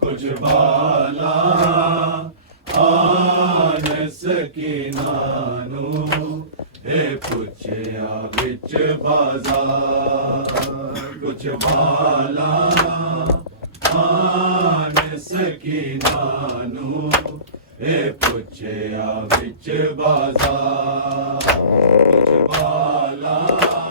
कुछ बाला आन सकीनानू हे पुछया विच बाजार कुछ बाला आन सकीनानू हे पुछया विच बाजार कुछ बाला आन सकीनानू हे पुछया विच बाजार कुछ बाला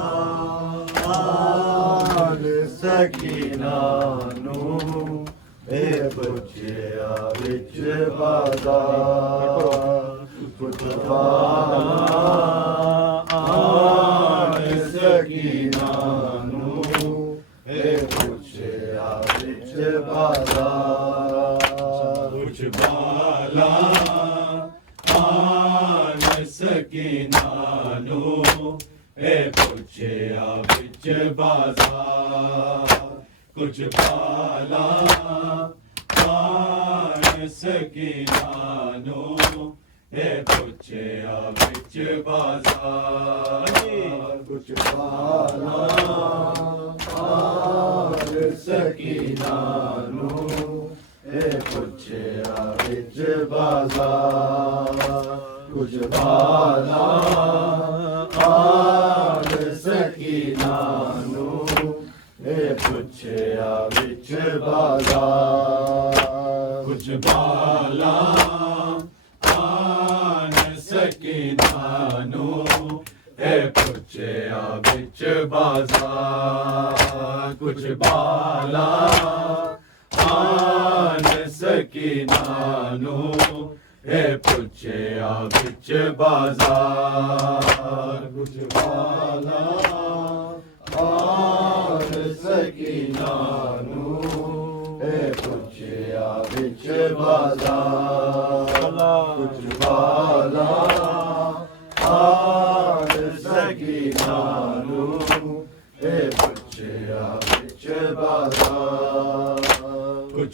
आन सकीनानू हे पुछया विच बाजार कुछ बाला आन सकीनानू हे पुछया विच बाजार कुछ बाला आन सकीनानू हे पुछया विच बाजार कुछ बाला आन सकीनानू हे पुछया विच बाजार कुछ बाला आन सकीनानू हे पुछया विच बाजार कुछ बाला आन सकीनानू हे पुछया विच बाजार कुछ बाला आन सकीनानू हे पुछया विच बाजार कुछ बाला आन सकीनानू हे पुछया विच बाजार कुछ बाला आन सकीनानू हे पुछया विच बाजार कुछ बाला आन सकीनानू हे पुछया विच बाजार कुछ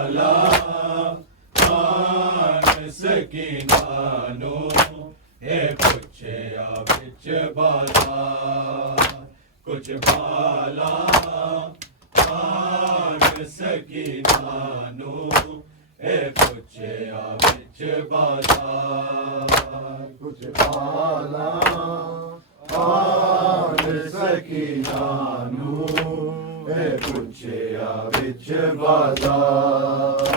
बाला आन सकीनानू हे पुछया विच बाजार कुछ बाला आन सकीनानू हे पुछया विच बाजार कुछ बाला आन सकीनानू हे पुछया विच बाजार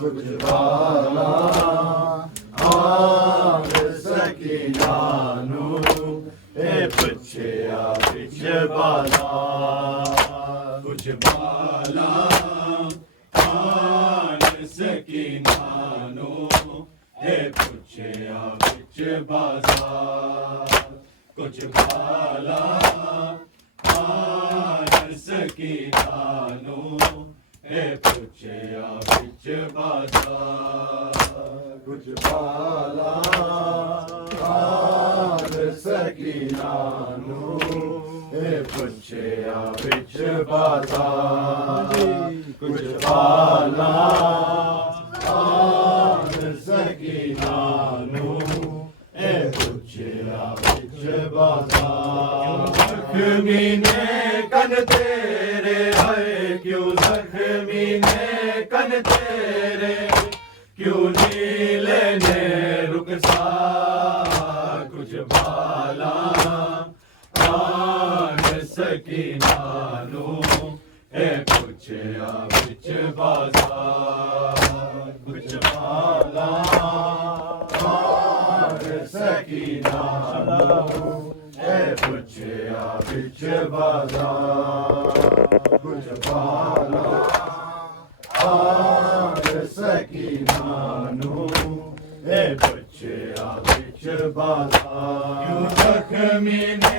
कुछ बाला आन सकीनानू हे पुछया विच बाजार कुछ बाला आन सकीनानू हे पुछया विच बाजार बाजार कुछ बाला सकीनानू ए पुछया बिच बाजार कुछ बाला सकीनानू ए पुछया बिच बाजार कुछ बाला सकीनानू ए पुछया बिच बाजार जख्मी ने कन तेरे है क्यों जख्मी ने कन तेरे क्यों नीले ने रुखसा कुछ बाला आन सकीनानू ए पुछया बिच बाजार कुछ बाला आन सकीनानू ए पुछया बिच बाजार कुछ बाला आन सकीनानू ए पुछया बिच बाजार क्यों जख्मी ने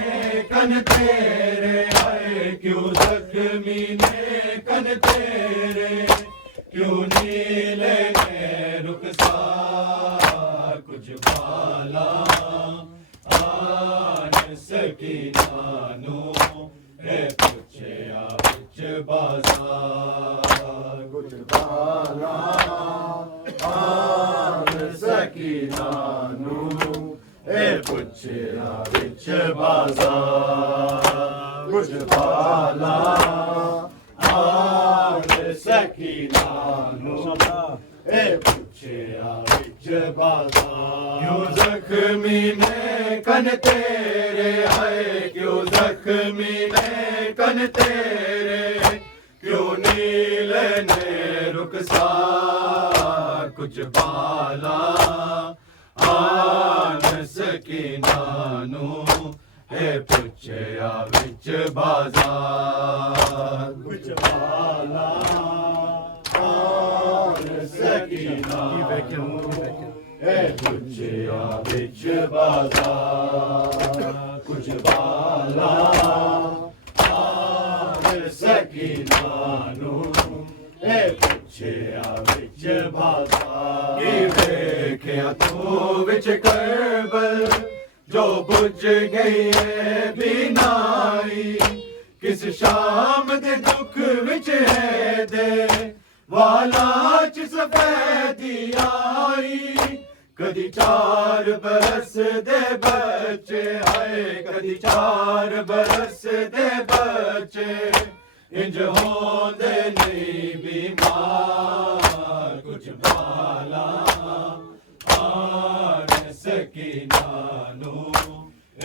कन तेरे आए क्यों जख्मी ने कन तेरे क्यों नीले ने रुखसा कुछ बाला आन सकीनानू ए पुछया बिच बाजार कुछ बाला आन सकीनानू ए पुछया बिच बाजार कुछ बाला आन सकीनानू ए पुछया बिच बाजार क्यों जख्मी ने कन तेरे आए क्यों जख्मी ने कन तेरे क्यों नीले ने रुखसा कुछ बाला आन सकीनानू ए पुछया बिच बाजार कुछ बाला आन सकीनानू ए पुछया बिच बाजार कुछ बाला आन सकीनानू ए पुछया बिच बाजार की देखया तू बिच करबल जो बुझ गई है बिनाई किस शाम दे दुख विच है दे वाला च सफेदी आई कदी 4 बरस दे बच्चे आए कदी 4 बरस दे बच्चे इंज होंदे नहीं बीमार कुछ बाला आन सकीनानू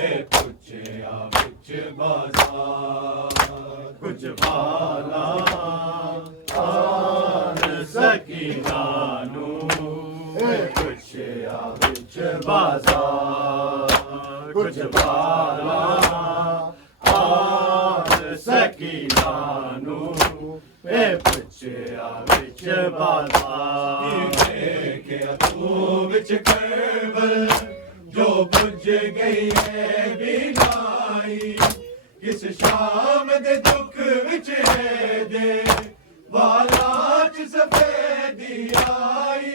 ए पुछया बिच बाजार कुछ बाला आन सकीनानू ए पुछया बिच बाजार कुछ बाला आन सकीनानू ए पुछया बिच बाजार देखया तू बिच करबल जो बुझ गई है बिनाई किस शाम दे दुख विच है दे वाला च सफेदी आई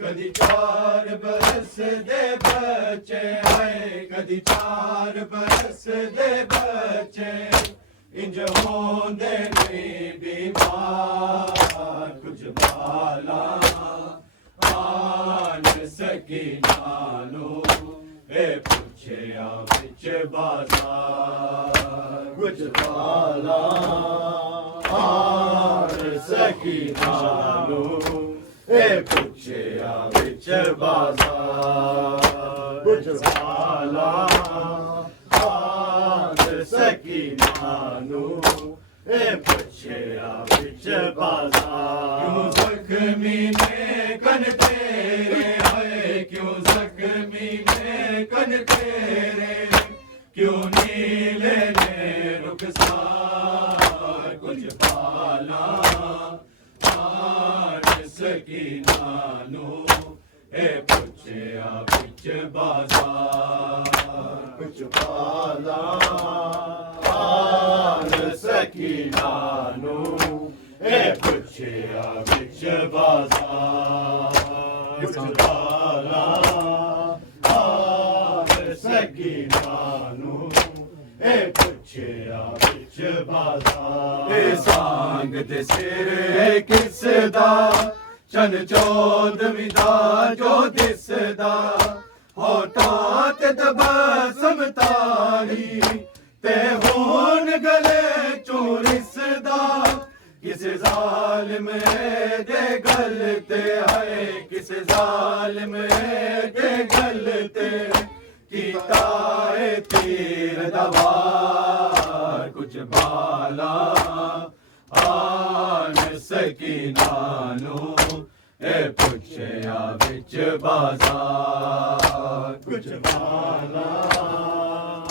कदी 4 बरस दे बच्चे आए कदी 4 बरस दे बच्चे इंज होंदे नहीं बीमार कुछ बाला आन सकीनानू ए पुछया बिच बाजार कुछ बाला आन सकीनानू ए पुछया बिच बाजार कुछ बाला आन सकीनानू ए पुछया बिच बाजार क्यों जख्मी ने कन तेरे आए क्यों जख्मी ने कन तेरे क्यों नीले ने रुखसा कुछ बाला आन सकीनानू ए पुछया बिच ਵਿੱਚ ਬਾਜ਼ਾਰ ਕੁਛ ਵਾਲਾ ਆਨ ਸਕੀਨਾ ਨੂੰ ਇਹ ਪੁੱਛਿਆ ਵਿੱਚ ਬਾਜ਼ਾਰ ਕੁਛ ਵਾਲਾ ਆਨ ਸਕੀਨਾ ਨੂੰ ਇਹ ਪੁੱਛਿਆ ਵਿੱਚ ਬਾਜ਼ਾਰ ਇਹ ਸੰਗ ਦੇ ਸਿਰ ਕਿਸ ਦਾ ਚੰਨ ਚੌਦਵੀਂ ਦਾ ਜੋ ਦਿਸਦਾ ਹੋਠਾਂ ਤੇ ਤਬਸਮ ਤਾਰੀ ਤੇ ਹੋਣ ਗਲੇ ਚੋਂ ਰਿਸਦਾ ਕਿਸੇ ਜ਼ਾਲਿਮ ਦੇ ਗਲ ਤੇ ਹੈ ਕਿਸੇ ਜ਼ਾਲਿਮ ਦੇ ਗਲ ਤੇ ਕੀਤਾ ਏ ਤੀਰ ਦਾ ਵਾਰ ਕੁਝ ਬਾਲਾ ਆਨ ਸਕੀਨਾ ਨੂੰ ਇਹ ਪੁੱਛਿਆ ਵਿੱਚ ਬਾਜ਼ਾਰ ਕੁਝ ਵਾਲਾ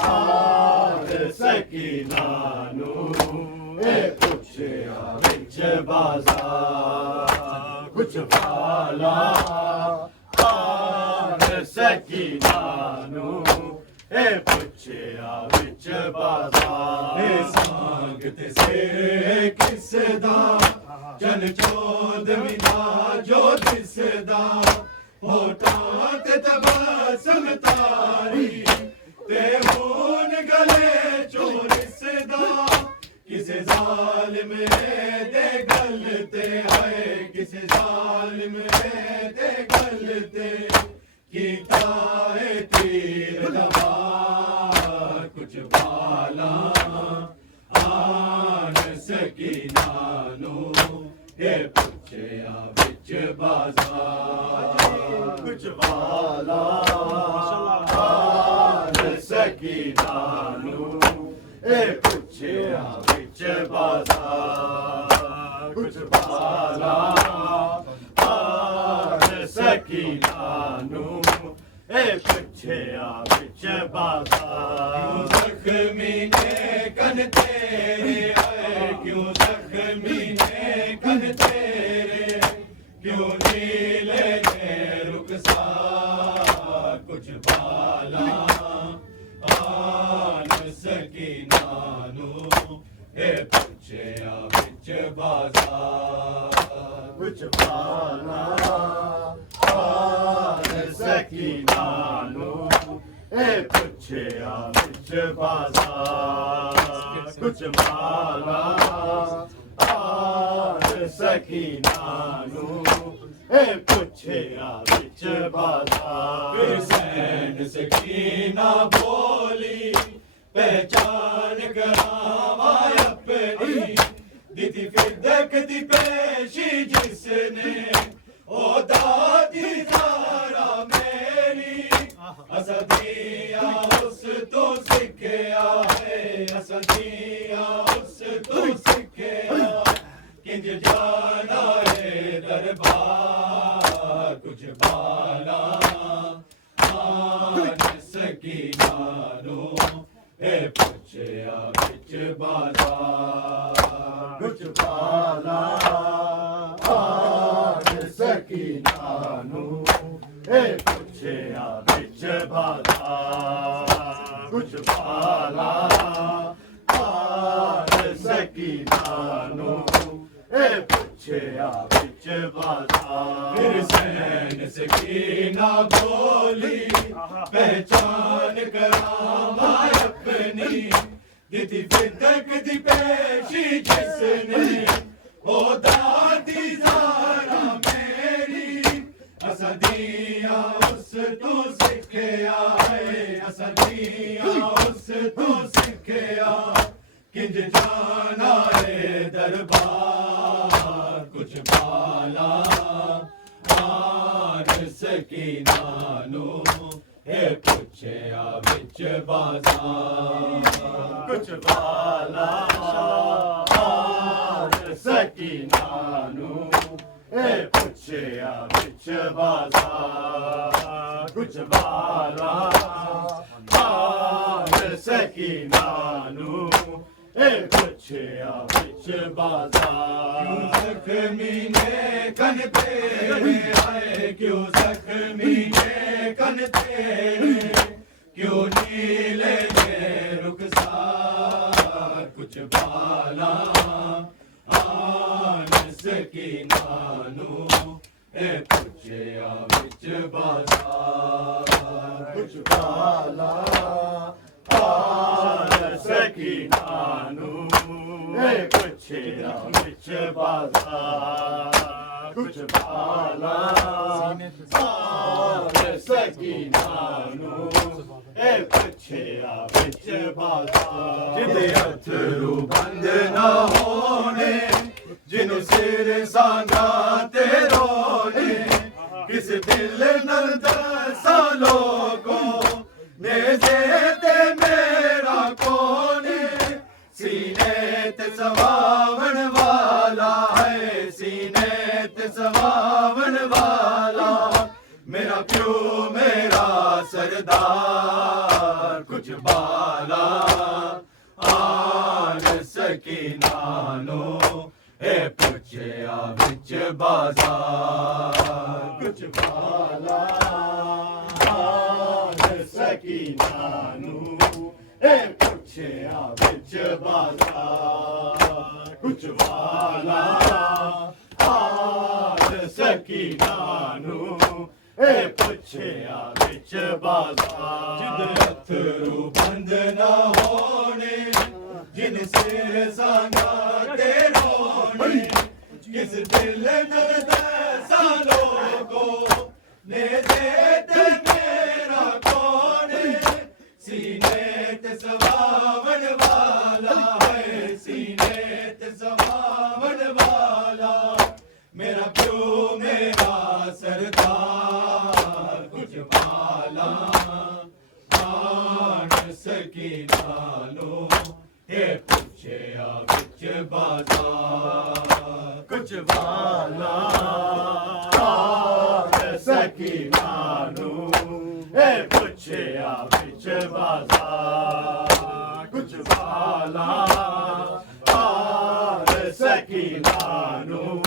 ਆਨ ਸਕੀਨਾ ਨੂੰ ਇਹ ਪੁੱਛਿਆ ਵਿੱਚ ਬਾਜ਼ਾਰ ਕੁਝ ਵਾਲਾ ਆਨ ਸਕੀਨਾ ਨੂੰ ਇਹ ਪੁੱਛਿਆ ਵਿੱਚ ਬਾਜ਼ਾਰ ਇਹ ਸੰਗ ਤੇ ਸਿਰ ਕਿਸ ਦਾ ਚੰਨ ਚੌਦਵੀਂ ਦਾ ਜੋ ਦਿਸਦਾ ਹੋਠਾਂ ਤੇ ਤਬਸਮ ਤਾਰੀ ਤੇ ਹੋਣ ਗਲੇ ਚੋਂ ਰਿਸਦਾ ਕਿਸੇ ਜ਼ਾਲਿਮ ਦੇ ਗਲ ਤੇ ਹੈ ਕਿਸੇ ਜ਼ਾਲਿਮ ਦੇ ਗਲ ਤੇ ਕੀਤਾ ਏ ਤੀਰ ਦਾ ਵਾਰ ਕੁਝ ਵਾਲਾ ਆਨ ਸਕੀਨਾ ਨੂੰ ਇਹ ਪੁੱਛਿਆ ਵਿੱਚ ਬਾਜ਼ਾਰ ਕੁਝ ਵਾਲਾ ਆਨ ਸਕੀਨਾ ਨੂੰ ਇਹ ਪੁੱਛਿਆ ਵਿੱਚ ਬਾਜ਼ਾਰ ਕੁਝ ਵਾਲਾ ਆਨ ਸਕੀਨਾ ਨੂੰ ਇਹ ਪੁੱਛਿਆ ਵਿੱਚ ਬਾਜ਼ਾਰ ਜ਼ਖਮੀ ਨੇ ਕਨ ਤੇਰੇ ਆਏ ਕਿਉਂ ਜ਼ਖਮੀ ਨੇ ਕਨ ਤੇਰੇ ਕਿਉਂ ਨੀਲੇ ਨੇ ਰੁਖਸਾਰ ਕੁਝ ਬਾਲਾ ਆਨ ਸਕੀਨਾ ਨੂੰ ਇਹ ਪੁੱਛਿਆ ਵਿੱਚ ਬਾਜ਼ਾਰ ਕੁਝ ਬਾਲਾ ਆਨ ਸਕੀਨਾ ਨੂੰ ਇਹ ਪੁੱਛਿਆ ਵਿੱਚ ਬਾਜ਼ਾਰ ਕੁਝ ਵਾਲਾ ਆਨ ਸਕੀਨਾ ਨੂੰ ਇਹ ਪੁੱਛਿਆ ਵਿੱਚ ਬਾਜ਼ਾਰ ਫਿਰ ਸੈਨ ਸਕੀਨਾ ਬੋਲੀ ਪਹਿਚਾਨ ਕਰਾਵਾਂ ਆਪਣੀ ਦਿੱਤੀ ਫਿਰ ਦੇਖਦੀ ਪੇਸ਼ੀ ਜਿਸਨੇ ਉਹ ਦਾਦੀ ਜ਼ਾਰਾ ਮੇਰੀ ਅਸਦੀਆ ਉਸ ਤੋਂ ਸਿੱਖਿਆ ਹੈ ਅਸਦੀਆ ਉਸ ਤੋਂ ਸਿੱਖਿਆ ਕਿੰਜ ਜਾਣਾ ਹੈ ਦਰਬਾਰ ਕੁਝ ਬਾਲਾ ਆਨ ਸਕੀਨਾ ਨੂੰ ਇਹ ਪੁੱਛਿਆ ਵਿੱਚ ਬਾਜ਼ਾਰ ਕੁਝ ਬਾਲਾ ਆਨ ਸਕੀਨਾ ਨੂੰ ਇਹ ਪੁੱਛਿਆ ਵਿੱਚ ਬਾਜ਼ਾਰ ਕੁਝ ਬਾਲਾ ਆਨ ਸਕੀਨਾ ਨੂੰ ਇਹ ਪੁੱਛਿਆ ਵਿੱਚ ਬਾਜ਼ਾਰ ਫਿਰ ਸੈਨ ਸਕੀਨਾ ਬੋਲੀ ਪਹਿਚਾਨ ਕਰਾਵਾਂ ਆਪਣੀ ਦਿੱਤੀ ਫਿਰ ਤੱਕਦੀ ਪੇਸ਼ੀ ਜਿਸਨੇ ਉਹ ਦਾਦੀ ਜ਼ਾਰਾ ਮੇਰੀ ਅਸਦੀਆ ਉਸ ਤੋਂ ਸਿੱਖਿਆ ਹੈ ਅਸਦੀਆ ਉਸ ਤੋਂ ਸਿੱਖਿਆ ਕਿੰਜ ਜਾਣਾ ਏ ਦਰਬਾਰ ਕੁਝ ਬਾਲਾ ਆਨ ਸਕੀਨਾ ਨੂੰ ਇਹ ਪੁੱਛਿਆ ਵਿੱਚ ਬਾਜ਼ਾਰ ਕੁਝ ਬਾਲਾ ਆਨ ਸਕੀਨਾ ਨੂੰ ਇਹ ਪੁੱਛਿਆ ਵਿੱਚ ਬਾਜ਼ਾਰ ਕੁਝ ਬਾਲਾ ਆਨ ਸਕੀਨਾ ਨੂੰ ਇਹ ਪੁੱਛਿਆ ਵਿੱਚ ਬਾਜ਼ਾਰ ਕਿਉਂ ਜ਼ਖਮੀ ਨੇ ਕਨ ਤੇਰੇ ਆਏ ਕਿਉਂ ਜ਼ਖਮੀ ਨੇ ਕਨ ਤੇਰੇ ਕਿਉਂ ਨੀਲੇ ਨੇ ਰੁਖਸਾਰ ਕੁਛ ਬਾਲਾ ਆਨ ਸਕੀਨਾ ਨੂੰ ਇਹ ਪੁੱਛਿਆ ਵਿੱਚ ਬਾਜ਼ਾਰ ਕੁਛ ਬਾਲਾ ਆਨ ਸਕੀਨਾ ਨੂੰ ਇਹ ਪੁੱਛਿਆ ਵਿੱਚ ਬਾਜ਼ਾਰ ਕੁਛ ਬਾਲਾ ਆਨ ਸਕੀਨਾ ਨੂੰ ਇਹ ਪੁੱਛਿਆ ਵਿੱਚ ਬਾਜ਼ਾਰ ਜਿਹਦੇ ਅਥਰੂ ਬੰਦ ਨਾ ਹੋਣੇ ਜਿਹਨੂੰ ਸਿਰ ਸਾਂਗਾ ਤੇ ਰੋਣੇ ਕਿਸ ਦਿਲ ਨਾਲ ਦਰਸਾ ਲੋਗੋ ਨੇਜ਼ੇ ਤੇ ਮੇਰਾ ਕੋਨੇ ਸੀਨੇ ਤੇ ਸਵਾਵਣ ਵਾਲਾ ਹੈ ਸੀਨੇ ਤੇ ਸਵਾਵਣ ਵਾਲਾ ਮੇਰਾ ਪਿਓ ਮੇਰਾ ਸਰਦਾਰ ਕੁਛ ਬਾਲਾ ਆਨ ਸਕੀਨਾ ਨੂੰ ਇਹ ਪੁੱਛਿਆ ਵਿੱਚ ਬਾਜ਼ਾਰ ਕੁਛ ਬਾਲਾ ਆਨ ਸਕੀਨਾ ਨੂੰ ਇਹ ਪੁੱਛਿਆ ਵਿੱਚ ਬਾਜ਼ਾਰ ਕੁਛ ਬਾਲਾ ਆਨ ਸਕੀਨਾ ਨੂੰ ਇਹ ਪੁੱਛਿਆ ਵਿੱਚ ਬਾਜ਼ਾਰ ਜਿਹਦੇ ਅਥਰੂ ਬੰਦ ਨਾ ਹੋਣੇ ਜਿਨ ਸਿਰ ਸਾਂਗਾ ਤੇ ਰੋਣੇ ਕਿਸ ਦਿਲ ਨਾਲ ਦਰਸਾ ਲੋਗੋ ਨੇਜ਼ੇ ਤੇ ਮੇਰਾ ਕੋਨੇ ਸੀਨੇ ਤੇ ਸਵਾਵਣ ਵਾਲਾ ਹੈ ਸੀਨੇ ਤੇ ਸਵਾਵਣ ਵਾਲਾ ਮੇਰਾ ਪਿਓ ਮੇਰਾ ਸਰਦਾਰ ਕੁਛ ਬਾਲਾ ਆਨ ਸਕੀਨਾ ਨੂੰ ਇਹ ਪੁੱਛਿਆ ਵਿੱਚ ਬਾਜ਼ਾਰ ਕੁਛ ਬਾਲਾ ਆਨ ਸਕੀਨਾ ਨੂੰ ਇਹ ਪੁੱਛਿਆ ਵਿੱਚ ਬਾਜ਼ਾਰ ਕੁਛ ਬਾਲਾ ਆਨ ਸਕੀਨਾ ਨੂੰ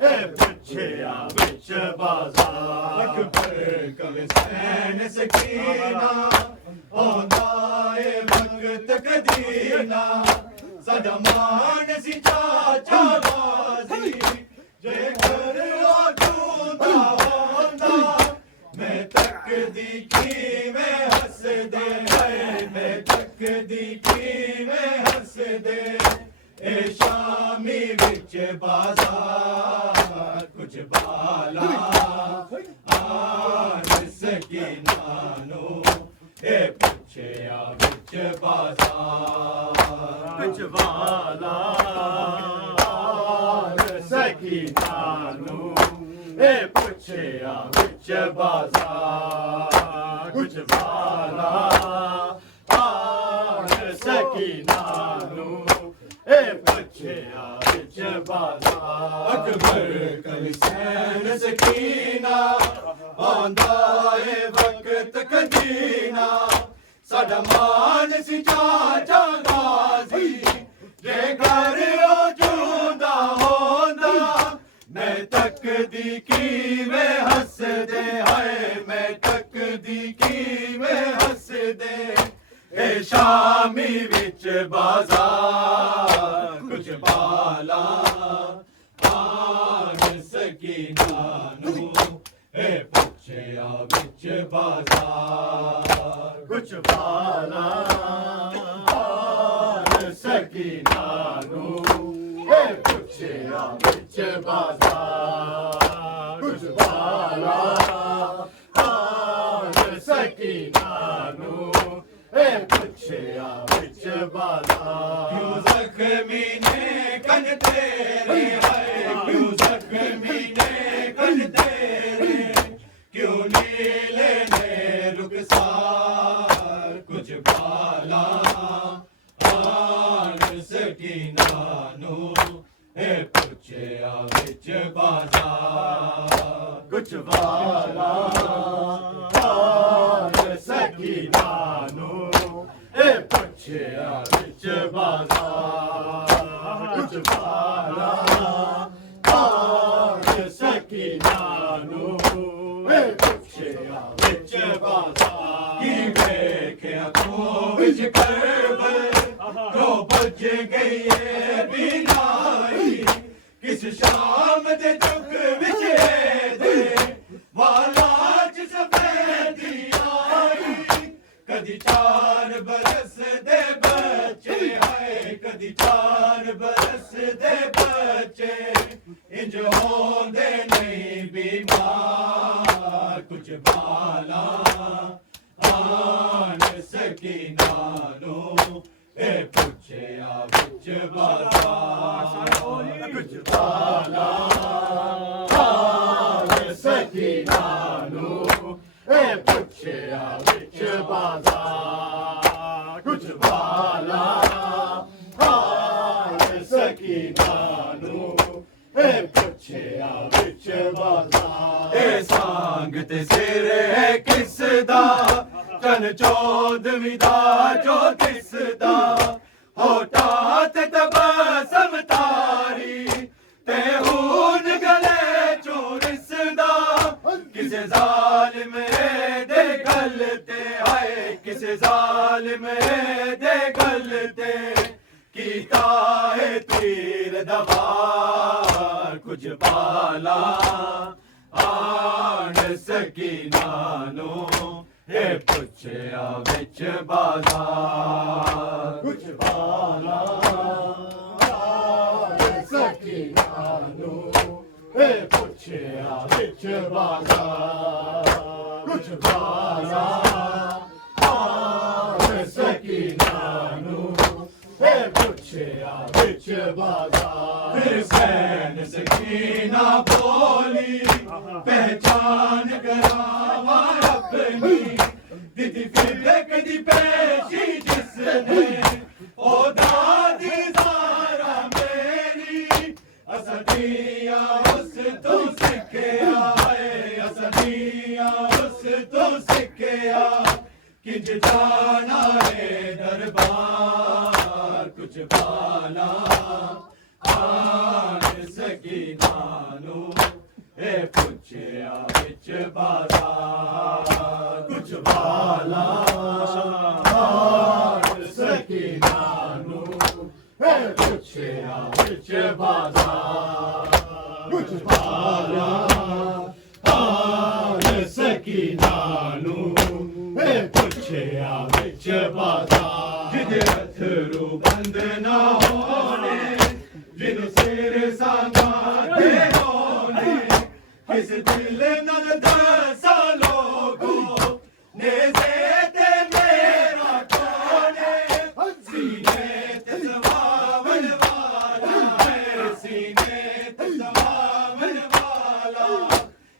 ਇਹ ਪੁੱਛਿਆ ਵਿੱਚ ਬਾਜ਼ਾਰ ਅਕਬਰ ਕਲ ਸੈਨ ਸਕੀਨਾ ਆਉਂਦਾ ਏ ਵਕਤ ਕਦੀਨਾ ਸਾਡਾ ਮਾਣ ਸੀ ਚਾਚਾ ਬਾਜ਼ੀ ਜੇ ਕਰ ਆਜੂਦਾ ਹੁੰਦਾ ਮੈਂ ਤੱਕਦੀ ਕਿਵੇਂ ਹੱਸਦੇ ਹੈ ਮੈਂ ਤੱਕਦੀ ਕਿਵੇਂ ਹੱਸਦੇ ਇਹ ਸ਼ਾਮੀ ਵਿੱਚ ਬਾਜ਼ਾਰ ਕੁਛ ਬਾਲਾ ਆਨ ਸਕੀਨਾ ਨੂੰ ਇਹ ਪੁੱਛਿਆ ਵਿੱਚ ਬਾਜ਼ਾਰ ਵਿੱਚ ਬਾਲਾ ਆਨ ਸਕੀਨਾ ਨੂੰ ਇਹ ਪੁੱਛਿਆ ਵਿੱਚ ਬਾਜ਼ਾਰ ਕੁਛ ਬਾਲਾ ਆਨ ਸਕੀਨਾ ਨੂੰ ਇਹ ਪੁੱਛਿਆ ਵਿੱਚ ਬਾਜ਼ਾਰ ਅਕਬਰ ਕਲ ਸੈਨ ਸਕੀਨਾ ਆਉਂਦਾ ਏ ਵਕਤ ਕਦੀਨਾ ਸਾਡਾ ਮਾਣ ਸੀ ਚਾਚਾ ਗਾਜ਼ੀ ਜੇ ਘਰ ਉਹ ਜੂਦਾ ਹੁੰਦਾ ਮੈਂ ਤੱਕਦੀ ਕਿਵੇਂ ਹੱਸਦੇ ਹਾਏ ਮੈਂ ਤੱਕਦੀ ਕਿਵੇਂ ਹੱਸਦੇ ਇਹ ਸ਼ਾਮੀ ਵਿੱਚ ਬਾਜ਼ਾਰ ਕੁਛ ਬਾਲਾ ਆਨ ਸਕੀਨਾ ਨੂੰ ਇਹ ਪੁੱਛਿਆ ਵਿੱਚ ਬਾਜ਼ਾਰ ਕੁਛ ਬਾਲਾ ਆਨ ਸਕੀਨਾ ਨੂੰ ਇਹ ਪੁੱਛਿਆ ਵਿੱਚ ਬਾਜ਼ਾਰ ਕੁਛ ਬਾਲਾ ਆਨ ਸਕੀਨਾ ਨੂੰ ਇਹ ਪੁੱਛਿਆ ਵਿੱਚ ਬਾਜ਼ਾਰ ਕਿਉਂ ਜ਼ਖਮੀ ਨੇ ਕਨ ਤੇਰੇ ਹਾਏ ਕਿਉਂ ਜ਼ਖਮੀ ਨੇ ਕਨ ਤੇਰੇ ਕਿਉਂ ਨੀਲੇ ਨੇ ਰੁਖਸਾਰ ਕੁਛ ਬਾਲਾ ਆਨ ਸਕੀਨਾ ਨੂੰ ਇਹ ਪੁੱਛਿਆ ਵਿੱਚ ਬਾਜ਼ਾਰ ਕੁਛ ਬਾਲਾ ਆਨ ਸਕੀਨਾ ਨੂੰ ਇਹ ਪੁੱਛਿਆ ਵਿੱਚ ਬਾਜ਼ਾਰ ਵੇਖਿਆ ਤੂੰ ਵਿੱਚ ਕਰਬਲ ਜੋ ਬਚ ਗਈ ਏ ਬਿਨਾਈ ਕਿਸ ਸ਼ਾਮ ਦੇ ਦੁੱਖ ਵਿੱਚ ਦੇ ਵਾਲਾ ਚ ਸਫੈਦੀ ਆਈ ਕਦੀ 4 ਬਰਸ ਦੇ ਬੱਚੇ ਆਏ ਕਦੀ 4 ਬਰਸ ਦੇ ਬੱਚੇ ਇੰਜ ਹੁੰਦੇ ਨਹੀਂ ਬਿਮਾਰ ਕੁਝ ਬਾਲਾ ਆਨ ਸਕੀਨਾ ਨੂੰ ਇਹ ਪੁੱਛਿਆ ਵਿੱਚ ਬਾਜ਼ਾਰ ਕੁਝ ਬਾਲਾ ਆਨ ਸਕੀਨਾ ਨੂੰ ਇਹ ਪੁੱਛਿਆ ਵਿੱਚ ਬਾਜ਼ਾਰ ਕੁਝ ਬਾਲਾ ਆਨ ਸਕੀਨਾ ਨੂੰ ਇਹ ਪੁੱਛਿਆ ਵਿੱਚ ਬਾਜ਼ਾਰ ਇਹ ਸੰਗ ਤੇ ਸਿਰ ਹੈ ਕਿਸ ਦਾ ਚਨ ਚੌਦਵੀਂ ਦਾ ਜੋ ਕਿਸ ਦਾ ਹੋਠਾਂ ਤੇ ਤਬਸਮ ਤਾਰੀ ਤੇ ਹੁਣ ਗਲੇ ਚੋਂ ਰਿਸਦਾ ਕਿਸੇ ਜ਼ਾਲਿਮ ਦੇ ਗਲ ਤੇ ਆਏ ਕਿਸੇ ਜ਼ਾਲਿਮ ਦੇ ਗਲ ਤੇ ਕੀਤਾ ਹੈ ਤੀਰ ਦਾ ਵਾਰ ਕੁਝ ਬਾਲਾ ਆਣ ਸਕੀਨਾ ਨੂੰ ਇਹ ਪੁੱਛਿਆ ਵਿੱਚ ਬਾਜ਼ਾਰ ਕੁਝ ਬਾਲਾ ਆਣ ਸਕੀਨਾ ਨੂੰ ਇਹ ਪੁੱਛਿਆ ਵਿੱਚ ਬਾਜ਼ਾਰ ਕੁਝ ਬਾਲਾ ਆਣ ਸਕੀਨਾ ਨੂੰ ਇਹ ਪੁੱਛਿਆ ਵਿੱਚ ਬਾਜ਼ਾਰ ਫਿਰ ਸੈਨ ਸਕੀਨਾ ਬੋਲੀ ਪਹਿਚਾਨ ਕਰਾਵਾ ਆਪਣੀ ਦੀਦੀ ਫਿਰ ਕਦੀ ਪੇਸ਼ੀ ਜਿਸਨੇ ਉਹਦਾ ਦੀਦਾਰਾ ਮੇਰੀ ਅਸਦੀਆਂ ਉਸ ਤੋਂ ਸਿੱਖਿਆ ਏ ਅਸਦੀਆਂ ਉਸ ਤੋਂ ਸਿੱਖਿਆ ਕਿੰਜ ਜਾਣਾ ਏ ਦਰਬਾਰ ਕੁਝ ਬਾਲਾ ਆਨ ਸਕੀਨਾ ਨੂੰ ਇਹ ਪੁੱਛਿਆ ਵਿੱਚ ਬਾਜ਼ਾਰ ਕੁਝ ਬਾਲਾ ਆਨ ਸਕੀਨਾ ਨੂੰ ਇਹ ਪੁੱਛਿਆ ਵਿੱਚ ਬਾਜ਼ਾਰ ਕੁਝ ਬਾਲਾ ਆਨ ਸਕੀਨਾ ਨੂੰ ਇਹ ਪੁੱਛਿਆ ਵਿੱਚ ਬਾਜ਼ਾਰ ਜਿਹਦੇ ਅਥਰੂ ਬੰਦ ਨਾ ਹੋਣੇ ਜਿਹਨੂੰ ਸਿਰ ਸਾਂਗਾ ਦੇ ਹੋਣੇ ਕਿਸ ਦਿਲ ਨਾਲ ਦਸਾ ਲੋਗੋ ਨੇਜ਼ੇ ਤੇ ਮੇਰਾ ਕੋਨੇ ਸੀਨੇ ਤੇ ਸਵਾਵਣ ਵਾਲਾ ਹੈ ਸੀਨੇ ਤੇ ਸਵਾਵਣ ਵਾਲਾ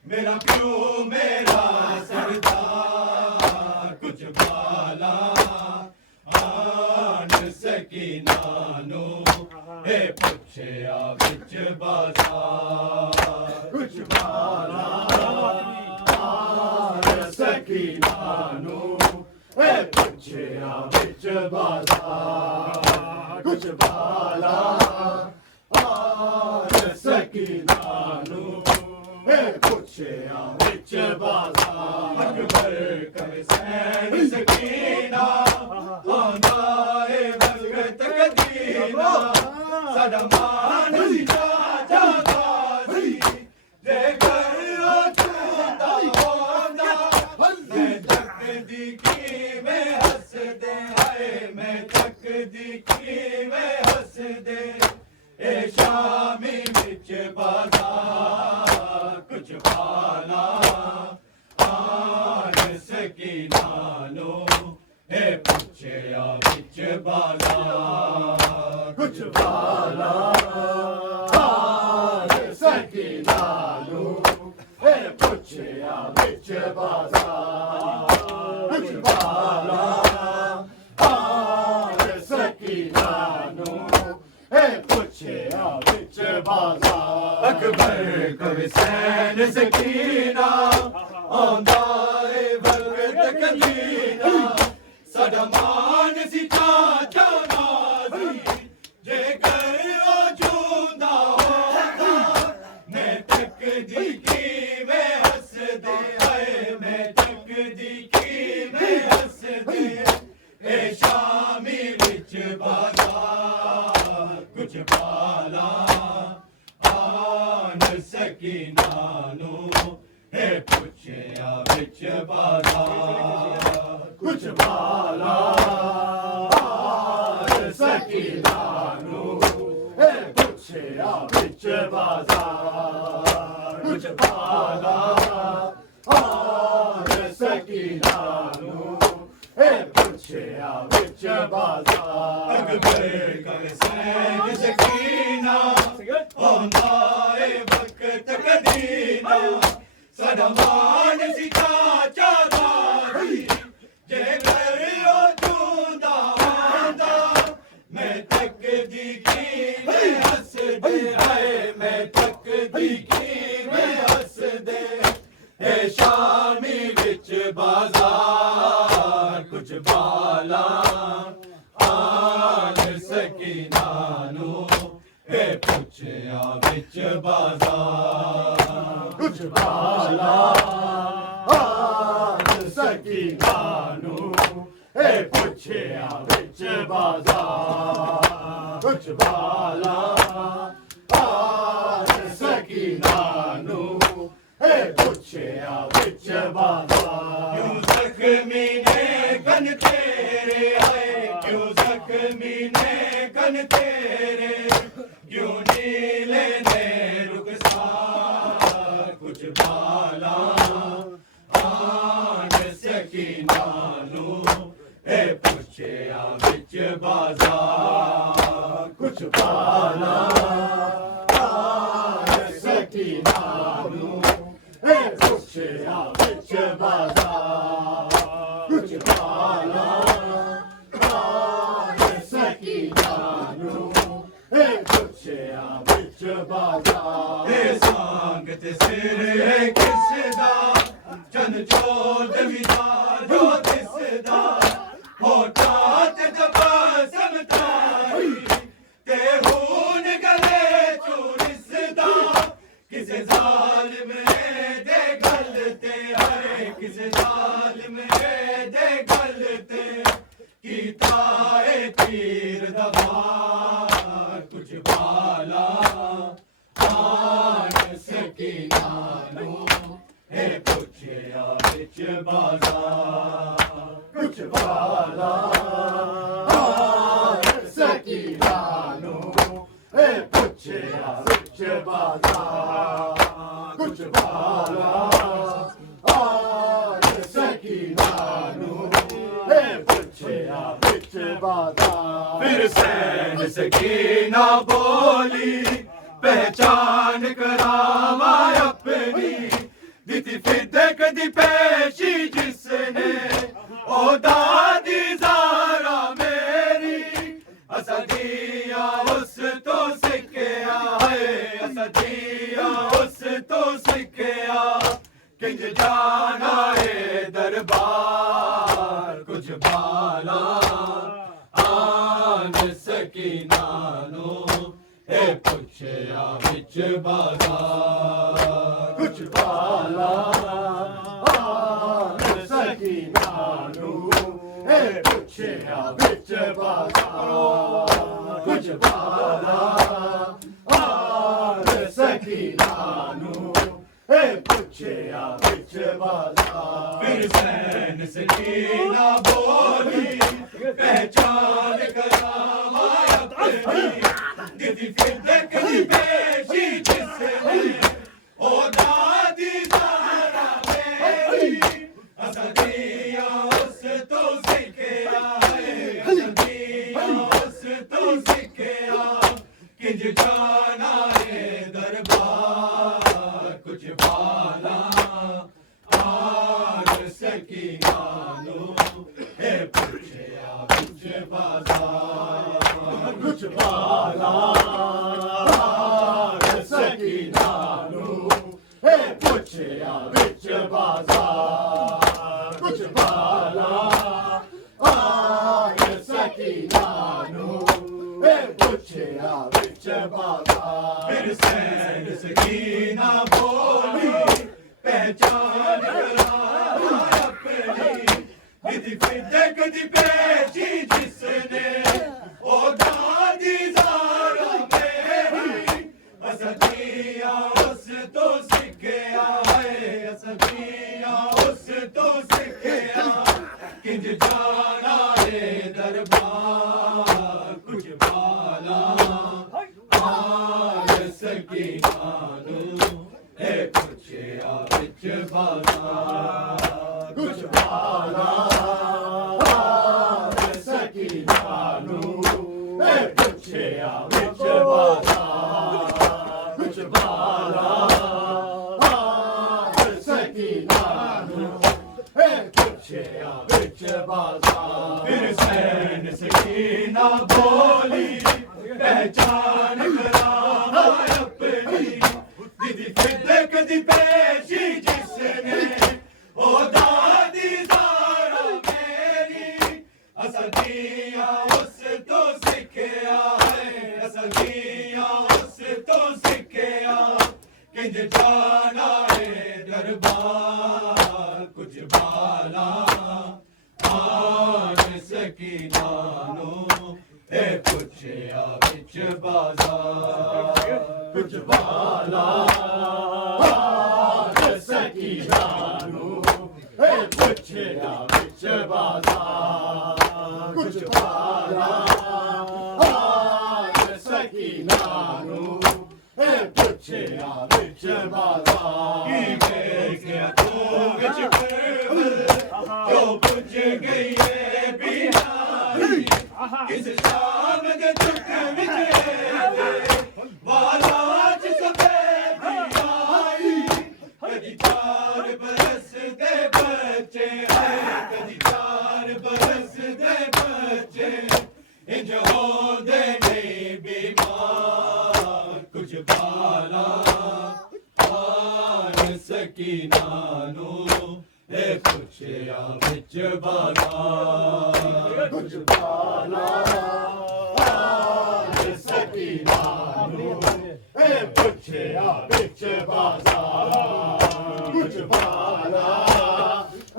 ਮੇਰਾ ਪਿਓ ਮੇਰਾ ਸਰਦਾਰ ਕੁਝ ਬਾਲਾ ਆਨ ਸਕੀਨਾ ਨੂੰ ਇਹ ਪੁੱਛਿਆ ਵਿੱਚ ਬਾਜ਼ਾਰ ਕੁਝ ਬਾਲਾ ਆਨ ਸਕੀਨਾ ਨੂੰ ਇਹ ਪੁੱਛਿਆ ਵਿੱਚ ਬਾਜ਼ਾਰ ਕੁਝ ਬਾਲਾ ਆਨ ਸਕੀਨਾ ਨੂੰ ਇਹ ਪੁੱਛਿਆ ਵਿੱਚ ਬਾਜ਼ਾਰ ਅਕਬਰ ਕਰੇ ਸੈਨ ਸਕੀਨਾ ਆਂਦਾ ਏ ਵਕਤ ਕਦੀਨਾ ਸਾਡਾ ਮਾਨ ਸੀ ਚਾਚਾ ਸੀ ਜੇ ਕਰ ਚੁੰਦਾ ਹੁੰਦਾ ਮੈਂ ਤੱਕਦੀ ਕਿਵੇਂ ਹੱਸਦੇ ਹਾਏ ਮੈਂ ਤੱਕਦੀ ਕਿਵੇਂ ਹੱਸਦੇ ਇਹ ਸ਼ਾਮੀ ਵਿੱਚ ਬਾਜ਼ਾਰ ਕੁਝ ਬਾਲਾ ਆਨ ਸਕੀਨਾ ਨੂੰ ਇਹ ਪੁੱਛਿਆ ਵਿੱਚ ਬਾਜ਼ਾਰ ਕੁਝ ਬਾਲਾ ਆਨ ਸਕੀਨਾ ਨੂੰ ਇਹ ਪੁੱਛਿਆ ਵਿੱਚ ਬਾਜ਼ਾਰ ਕੁਝ ਬਾਲਾ ਆਨ ਸਕੀਨਾ ਨੂੰ ਇਹ ਪੁੱਛਿਆ ਵਿੱਚ ਬਾਜ਼ਾਰ ਅਕਬਰ ਕਵੀ ਸੈਨ ਸਕੀਨਾ ਆਉਂਦਾ ਏ ਵਕਤ ਕਦੀਨਾ ਸਾਡਾ ਮਾਨ ਸੀ ਚਾਚਾ ਨਾਜ਼ੀ ਜੇ ਕਰ ਉਹ ਜੂੰਦਾ ਹੁੰਦਾ ਮੈਂ ਤੱਕਦੀ ਕਿਵੇਂ ਹੱਸਦੇ ਹਾਏ ਮੈਂ ਤੱਕਦੀ ਕਿਵੇਂ ਹੱਸਦੇ ਸਕੀਨਾ ਨੂੰ ਇਹ ਪੁੱਛਿਆ ਵਿੱਚ ਬਾਜ਼ਾਰ ਕੁਛ ਬਾਲਾ ਸਕੀਨਾ ਨੂੰ ਇਹ ਪੁੱਛਿਆ ਵਿੱਚ ਬਾਜ਼ਾਰ ਕੁਛ ਬਾਲਾ ਸਕੀਨਾ ਨੂੰ ਇਹ ਪੁੱਛਿਆ ਵਿੱਚ ਬਾਜ਼ਾਰ ਅਕਬਰ ਕਰ ਸੈਨ ਸਕੀਨਾ ਆਉਂਦਾ ਏ ਵਕਤ ਕਦੀਨਾ ਸਾਡਾ ਮਾਨ ਸੀ ਚਾਚਾ ਦਾ ਜੇ ਕਰਿਓ ਜੂਦਾ ਆਂਦਾ ਮੈਂ ਤੱਕਦੀ ਕਿਵੇਂ ਹੱਸਦੇ ਹਾਏ ਮੈਂ ਤੱਕਦੀ ਕਿਵੇਂ ਹੱਸਦੇ ਏ ਸ਼ਾਮੀ ਵਿੱਚ ਬਾਜ਼ਾਰ ਕੁਛ ਬਾਲਾ ਆਨ ਸਕੀਨਾ ਨੂੰ ਇਹ ਪੁੱਛਿਆ ਵਿੱਚ ਬਾਜ਼ਾਰ ਕੁਛ ਬਾਲਾ ਆਨ ਸਕੀਨਾ ਨੂੰ ਇਹ ਪੁੱਛਿਆ ਵਿੱਚ ਬਾਜ਼ਾਰ ਕੁਛ ਬਾਲਾ ਆਨ ਸਕੀਨਾ ਨੂੰ ਇਹ ਪੁੱਛਿਆ ਵਿੱਚ ਬਾਜ਼ਾਰ ਕਿਉਂ ਜ਼ਖਮੀ ਨੇ ਕੰਨ ਤੇਰੇ ਆਏ ਕਿਉਂ ਜ਼ਖਮੀ ਨੇ ਕੰਨ ਤੇਰੇ ਕਿਉਂ ਨੀਲੇ ਨੇ ਰੁਖਸਾਰ ਕੁਛ ਬਾਲਾ ਆਨ ਸਕੀਨਾ ਨੂੰ ਇਹ ਪੁੱਛਿਆ ਵਿੱਚ ਬਾਜ਼ਾਰ ਕੁਛ ਬਾਲਾ ਆਨ ਸਕੀਨਾ ਨੂੰ ਇਹ ਪੁੱਛਿਆ ਵਿੱਚ ਬਾਜ਼ਾਰ ਕੁਛ ਬਾਲਾ ਆਨ ਸਕੀਨਾ ਨੂੰ ਇਹ ਪੁੱਛਿਆ ਵਿੱਚ ਬਾਜ਼ਾਰ ਇਹ ਸੰਗਤ ਸਿਰ ਕਿਸ ਦਾ ਚੰਨ ਚੋਦ ਵਿਦਾ ਜੋ ਦਿਸਦਾ ਹੋਠਾਂ ਤੇ ਤਬਸਮ ਤਾਈ ਤੇ ਹੁਣ ਗਲੇ ਚੂਰਿਸਦਾ ਕਿਸੇ ਜ਼ਾਲਿਮ ਦੇ ਗੱਲ ਤੇ ਹਰੇ ਕਿਸੇ ਜ਼ਾਲਿਮ ਦੇ ਗੱਲ ਤੇ ਕੀਤਾ ਏ ਤੀਰ ਦਾ ਵਾਰ ਕੁਛ ਬਾਲਾ ਆਨ ਸਕੀਨਾ ਨੂੰ ਇਹ ਪੁੱਛਿਆ ਵਿੱਚ ਬਾਜ਼ਾਰ ਕੁਛ ਬਾਲਾ ਆਨ ਸਕੀਨਾ ਨੂੰ ਇਹ ਪੁੱਛਿਆ ਵਿੱਚ ਬਾਜ਼ਾਰ ਕੁਛ ਬਾਲਾ ਆਨ ਸਕੀਨਾ ਨੂੰ ਇਹ ਪੁੱਛਿਆ ਵਿੱਚ ਬਾਜ਼ਾਰ ਫਿਰ ਸੈਨ ਸਕੀਨਾ ਬੋਲੀ ਪਹਿਚਾਨ ਕਰਾਵਾਂ ਆਪਣੀ ਦਿੱਤੀ ਫਿਰਦੇ ਕਦੀ ਪੇਸ਼ੀ ਜਿਸਨੇ ਉਹਦਾ ਦੀ ਜ਼ਾਰਾ ਮੇਰੀ ਅਸਦੀਆ ਉਸ ਤੋਂ ਸਿੱਖਿਆ ਹੈ ਅਸਦੀਆ ਉਸ ਤੋਂ ਸਿੱਖਿਆ ਕਿੰਜ ਜਾਣਾ ਏ ਦਰਬਾਰ ਕੁਝ ਬਾਲਾ ਆਨ ਸਕੀਨਾ ਨੂੰ ਇਹ ਪੁੱਛਿਆ ਵਿੱਚ ਬਾਜ਼ਾਰ ਕੁਝ ਬਾਲਾ ਆਨ ਸਕੀਨਾ ਨੂੰ ਇਹ ਪੁੱਛਿਆ ਵਿੱਚ ਬਾਜ਼ਾਰ ਕੁਝ ਬਾਲਾ ਆਨ ਸਕੀਨਾ ਨੂੰ ਇਹ ਪੁੱਛਿਆ ਵਿੱਚ ਬਾਜ਼ਾਰ ਫਿਰ ਸੈਨ ਸਕੀਨਾ ਬੋਲੀ ਪਹਿਚਾਨ ਕਰਾਵਾਂ ਆਪਣੀ ਦਿੱਤੀ ਫਿਰਦੇ ਕਦੀ ਪੇਸ਼ੀ ਜਿਸਨੇ ਉਹਦਾ ਦੀ ਜ਼ਾਰਾ ਮੇਰੀ ਅਸਦੀਆ ਉਸ ਤੋਂ ਸਿੱਖਿਆ ਹੈ ਅਸਦੀਆ ਉਸ ਤੋਂ ਸਿੱਖਿਆ ਕਿੰਜ ਜਾਣਾ ਏ ਦਰਬਾਰ ਕੁਝ ਬਾਲਾ ਆਨ ਸਕੀਨਾ ਨੂੰ ਇਹ ਪੁੱਛਿਆ ਵਿੱਚ ਬਾਜ਼ਾਰ ਕੁਝ ਬਾਲਾ ਆਨ ਸਕੀਨਾ ਨੂੰ ਇਹ ਪੁੱਛਿਆ ਵਿੱਚ ਬਾਜ਼ਾਰ ਕੁਝ ਬਾਲਾ ਆਨ ਸਕੀਨਾ ਨੂੰ ਇਹ ਪੁੱਛਿਆ ਵਿੱਚ ਬਾਜ਼ਾਰ ਫਿਰ ਸੈਨ ਸਕੀਨਾ ਬੋਲੀ ਪਹਿਚਾਨ ਕਰਾਵਾਂ ਆਪਣੀ ਦਿੱਤੀ ਫਿਰਦੇ ਕਦੀ ਪੇਸ਼ੀ ਜਿਸਨੇ ਉਹਦਾ ਦੀ ਜ਼ਾਰਾ ਮੇਰੀ ਅਸਦੀਆ ਉਸ ਤੋਂ जाना है दरबार कुछ बाला हाल सकीना नू ए पुछया विच बाजार कुछ बाला हाल सकीना नू ए पुछया विच बाजार कुछ बाला हाल सकीना नू ए पुछया विच बाजार फिर सैन सकीना बोली पहचान करा अपनी दीदी फिर दी पेशी जिसने ओ दादी दारा मेरी असल दिया उस तो सीखया है असल दिया उस तो सीखया किंज जाना है दरबार कुछ बाला आन सकीना नो ए पुछया विच बाजार कुछ बाला आन सकीना नो ए पुछया विच बाजार कुछ बाला आन सकीना नो ए पुछया विच बाजार की मैं तू विच जो बुझ गई है बिना किस शाम दे दुख विच वाला जिस बेबी आई कदी 4 बरस दे बच्चे हैं कदी 4 बरस दे बच्चे इंज होंदे नहीं बीमार कुछ बाला आन सकीना नू ए पुछया विच बाजार कुछ बाला आन सकीना नू ए पुछया विच बाजार कुछ बाला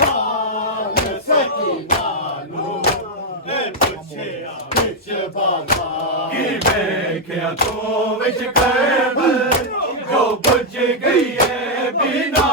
आन सकीना नू ए पुछया विच बाजार की वेख्या तू विच करब जो बुझ गई है बिना